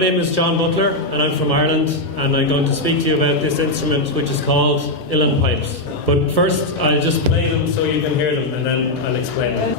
My name is John Butler and I'm from Ireland, and I'm going to speak to you about this instrument which is called Uilleann pipes. But first I'll just play them so you can hear them and then I'll explain them.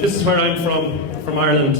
This is where I'm from Ireland.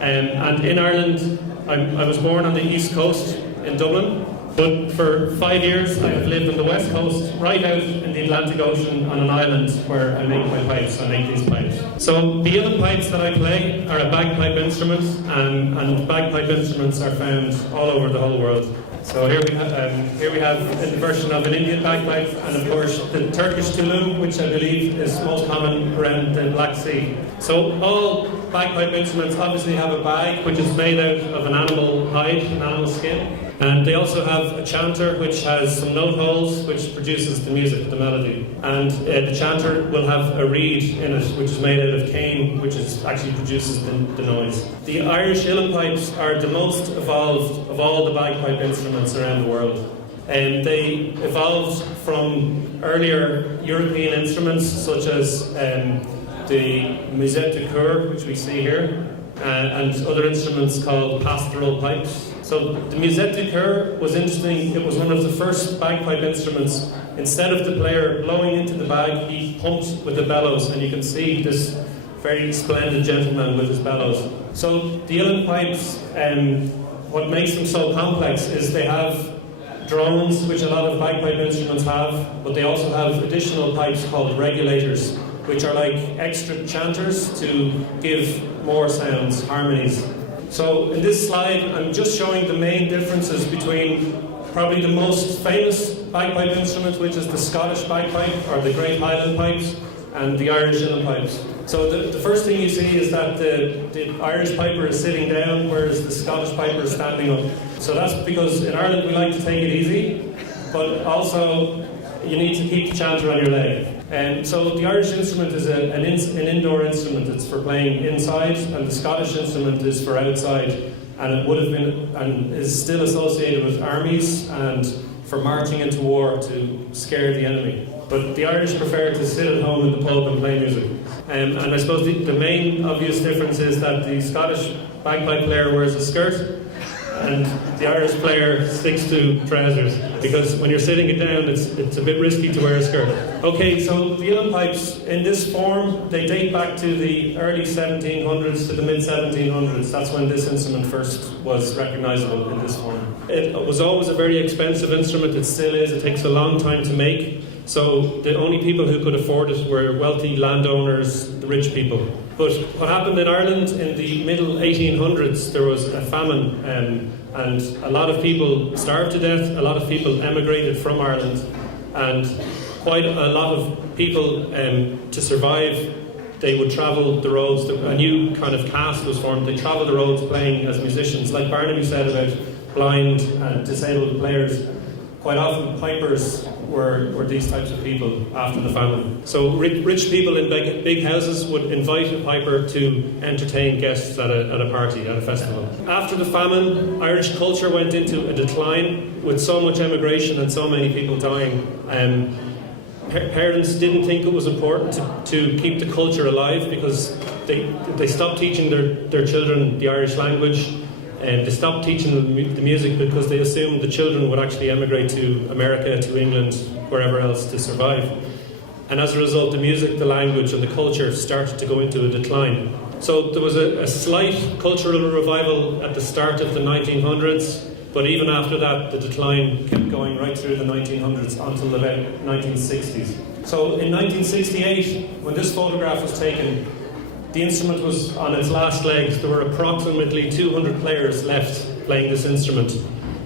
And in Ireland, I was born on the east coast in Dublin, but for 5 years I have lived on the west coast, right out in the Atlantic Ocean on an island where I make my pipes. I make these pipes. So the Uilleann pipes that I play are a bagpipe instrument, and bagpipe instruments are found all over the whole world. So here we have a version of an Indian bagpipe, and of course the Turkish tulum, which I believe is most common around the Black Sea. So all bagpipe instruments obviously have a bag which is made out of an animal hide, an animal skin. And they also have a chanter which has some note holes which produces the music, the melody. And the chanter will have a reed in it which is made out of cane, which actually produces the noise. The Irish Uilleann pipes are the most evolved of all the bagpipe instruments around the world. And they evolved from earlier European instruments such as the musette de coeur, which we see here, and other instruments called pastoral pipes. So the musette de coeur was interesting. It was one of the first bagpipe instruments. Instead of the player blowing into the bag, he pumped with the bellows, and you can see this very splendid gentleman with his bellows. So the Uilleann pipes, what makes them so complex is they have drones, which a lot of bagpipe instruments have, but they also have additional pipes called regulators, which are like extra chanters to give more sounds, harmonies. So in this slide, I'm just showing the main differences between probably the most famous bagpipe instrument, which is the Scottish bagpipe, or the Great Highland pipes, and the Irish Uilleann pipes. So the first thing you see is that the Irish piper is sitting down, whereas the Scottish piper is standing up. So that's because in Ireland we like to take it easy, but also you need to keep the chanter on your leg. And so the Irish instrument is an indoor instrument. It's for playing inside, and the Scottish instrument is for outside. And it would have been, and is still associated with armies and for marching into war to scare the enemy. But the Irish prefer to sit at home in the pub and play music. And I suppose the main obvious difference is that the Scottish bagpipe player wears a skirt, and the Irish player sticks to trousers, because when you're sitting it down, it's a bit risky to wear a skirt. Okay, so the uilleann pipes in this form, they date back to the early 1700s to the mid 1700s. That's when this instrument first was recognisable in this form. It was always a very expensive instrument. It still is. It takes a long time to make. So the only people who could afford it were wealthy landowners, the rich people. But what happened in Ireland in the middle 1800s, there was a famine, and a lot of people starved to death. A lot of people emigrated from Ireland, and quite a lot of people, to survive, they would travel the roads. A new kind of caste was formed. They travelled the roads playing as musicians. Like Barnaby said about blind and disabled players, quite often pipers were these types of people after the famine. So rich people in big houses would invite a piper to entertain guests at a party, at a festival. After the famine, Irish culture went into a decline with so much emigration and so many people dying. Parents didn't think it was important to keep the culture alive, because they stopped teaching their children the Irish language. They stopped teaching them the music because they assumed the children would actually emigrate to America, to England, wherever else to survive. And as a result, the music, the language and the culture started to go into a decline. So there was a slight cultural revival at the start of the 1900s, but even after that, the decline kept going right through the 1900s until about 1960s. So in 1968, when this photograph was taken, the instrument was on its last legs. There were approximately 200 players left playing this instrument.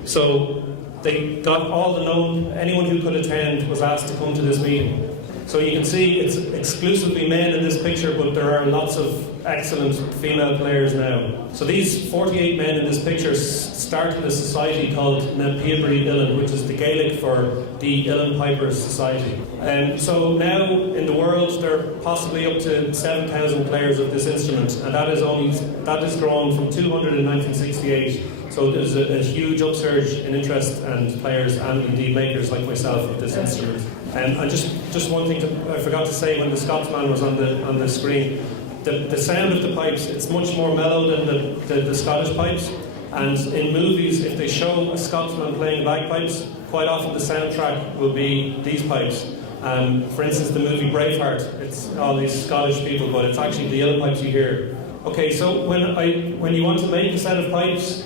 So they got all the known, anyone who could attend was asked to come to this meeting. So you can see it's exclusively men in this picture, but there are lots of excellent female players now. So these 48 men in this picture started a society called Na Piabhrí Uilleann, which is the Gaelic for the Uilleann Pipers Society. So now in the world there are possibly up to 7,000 players of this instrument, and that has grown from 200 in 1968. So there's a huge upsurge in interest and players and indeed makers like myself of this instrument. And just one thing I forgot to say when the Scotsman was on the screen. The sound of the pipes, it's much more mellow than the Scottish pipes. And in movies, if they show a Scotsman playing bagpipes, quite often the soundtrack will be these pipes. For instance, the movie Braveheart, it's all these Scottish people, but it's actually the uilleann pipes you hear. Okay, so when you want to make a set of pipes,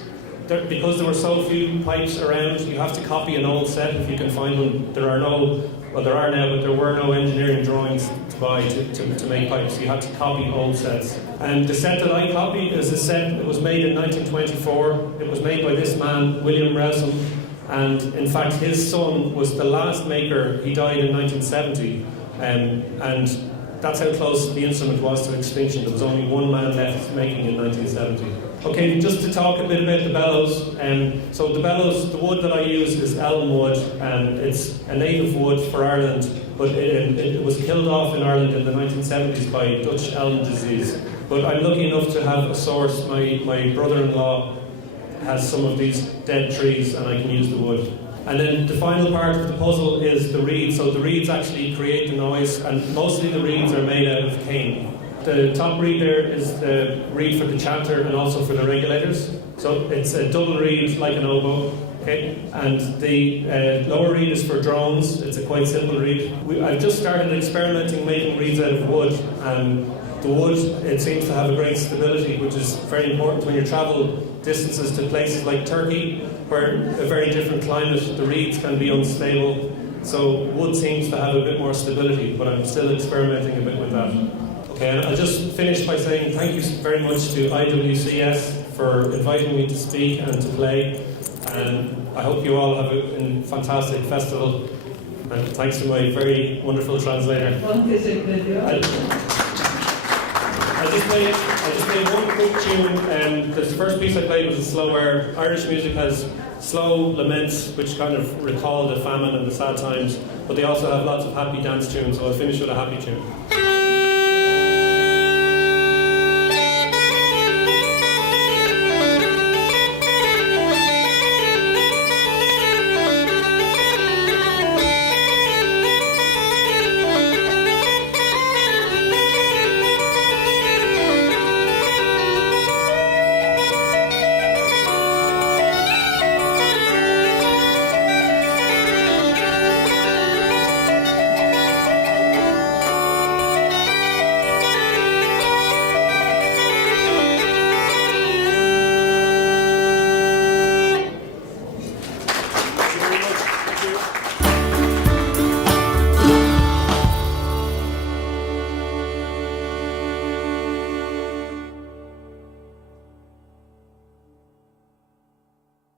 because there were so few pipes around, you have to copy an old set if you can find one. There are now, but there were no engineering drawings to buy to make pipes. You had to copy old sets. And the set that I copied is a set that was made in 1924. It was made by this man, Uilleann, and in fact his son was the last maker. He died in 1970, and that's how close the instrument was to extinction. There was only one man left making in 1970. Okay, just to talk a bit about the bellows. So the bellows, the wood that I use is elm wood, and it's a native wood for Ireland, but it was killed off in Ireland in the 1970s by Dutch elm disease. But I'm lucky enough to have a source. My brother-in-law has some of these dead trees, and I can use the wood. And then the final part of the puzzle is the reeds. So the reeds actually create the noise, and mostly the reeds are made out of cane. The top reed there is the reed for the chanter and also for the regulators. So it's a double reed like an oboe. Okay, and the lower reed is for drones. It's a quite simple reed. I've just started experimenting making reeds out of wood. The wood, it seems to have a great stability, which is very important when you travel distances to places like Turkey, where a very different climate, the reeds can be unstable. So wood seems to have a bit more stability, but I'm still experimenting a bit with that. Okay, and I'll just finish by saying thank you very much to IWCS for inviting me to speak and to play. And I hope you all have a fantastic festival. And thanks to my very wonderful translator. I just played one quick tune. The first piece I played was a slow air. Irish music has slow laments, which kind of recall the famine and the sad times, but they also have lots of happy dance tunes, so I'll finish with a happy tune.